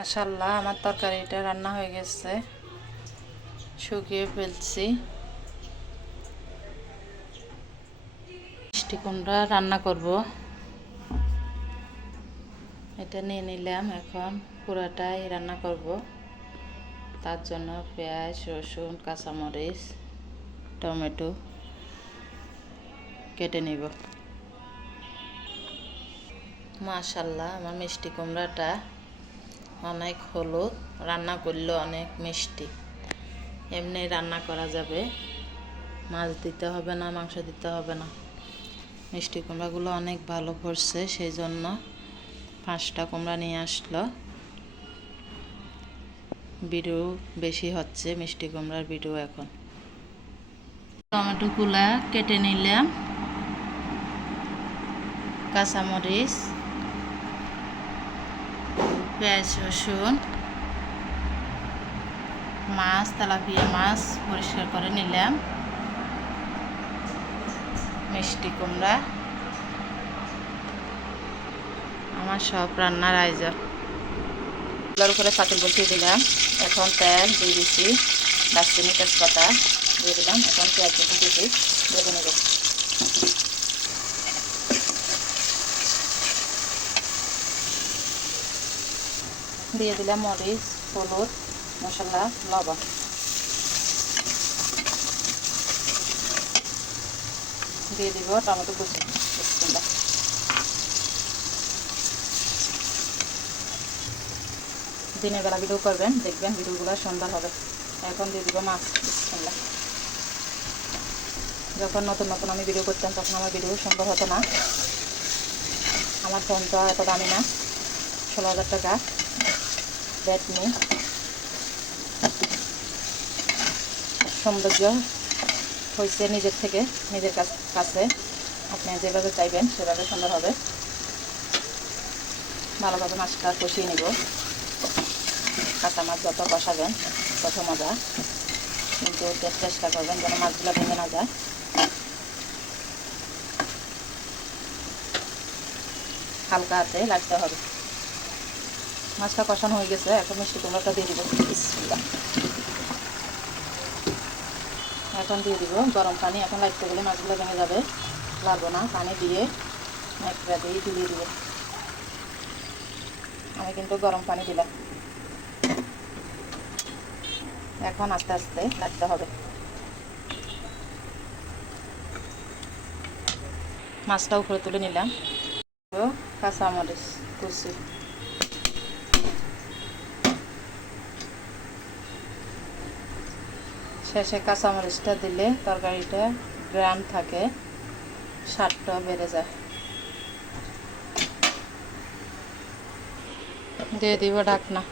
মাশাআল্লাহ আমার তরকারিটা রান্না হয়ে গেছে, শুকিয়ে ফেলছি। মিষ্টি কুমড়া রান্না করব, এটা নিয়ে নিলাম। এখন পুরোটাই রান্না করব। তার জন্য পেঁয়াজ, রসুন, কাঁচামরিচ, টমেটো কেটে নিব। মাশাআল্লাহ আমার মিষ্টি কুমড়াটা অনেক হলুদ, রান্না করলে অনেক মিষ্টি। এমনি রান্না করা যাবে, মাছ দিতে হবে না, মাংস দিতে হবে না। মিষ্টি কুমড়াগুলো অনেক ভালো পড়ছে, সেই জন্য 5টা কুমড়া নিয়ে আসলো। বিড়ু বেশি হচ্ছে মিষ্টি কুমড়ার বিড়ু। এখন টমেটোগুলা কেটে নিলাম, কাঁচামরিচ, পেঁয়াজ, রসুন, মাছ, তেলাপিয়া মাছ পরিষ্কার করে নিলাম, মিষ্টি কুমড়া, আমার সব রান্নার আয়োজন। চুলার উপরে পাতিল বসিয়ে দিলাম। এখন তেল দিয়ে দিচ্ছি, দারচিনি, তেজপাতা দিয়ে দিলাম। এখন পেঁয়াজ কুচি ভেজে নেব। দিয়ে দিলাম মরিচ, হলুদ, মশলা, লবণ। দিয়ে দিব টমেটো কুচি। দিনের বেলা ভিডিও করবেন, দেখবেন ভিডিওগুলো সুন্দর হবে। এখন দিয়ে দিব মাছ। বিসমিল্লাহ। যখন নতুন নতুন আমি ভিডিও করতাম তখন আমার ভিডিও সুন্দর হতো না। আমার ফোনটা এত দামি না, 16,000 টাকা রেডমি। সৌন্দর্য হয়েছে নিজের থেকে, নিজের কাছে। আপনি যেভাবে চাইবেন সেভাবে সুন্দর হবে। ভালোভাবে মাছটা কষিয়ে নিব। কাঁচা মাছ যত কষাবেন তত মজা, কিন্তু চেষ্টা করবেন যেন মাছগুলো ভেঙে না যায়। হালকা হাতে লাগতে হবে। মাছটা কষানো হয়ে গেছে, এখন মিষ্টি কুমড়াটা দিয়ে দিব। এখন দিয়ে দিব গরম পানি। এখন লাগতে গেলে মাছগুলো ভেঙে যাবে, লাগবো না। পানি দিয়ে একটা দিয়ে ধুয়ে দিব। আমি কিন্তু গরম পানি দিলাম। এখন আস্তে আস্তে লাগতে হবে। মাছটা উপরে তুলে নিলাম। কাঁচামরিচ কুচি, শেষে কাঁচামরিচটা দিলে তরকারিটা গ্রাম থাকে, স্বাদটা বেড়ে যায়। দিয়ে দিব ঢাকনা।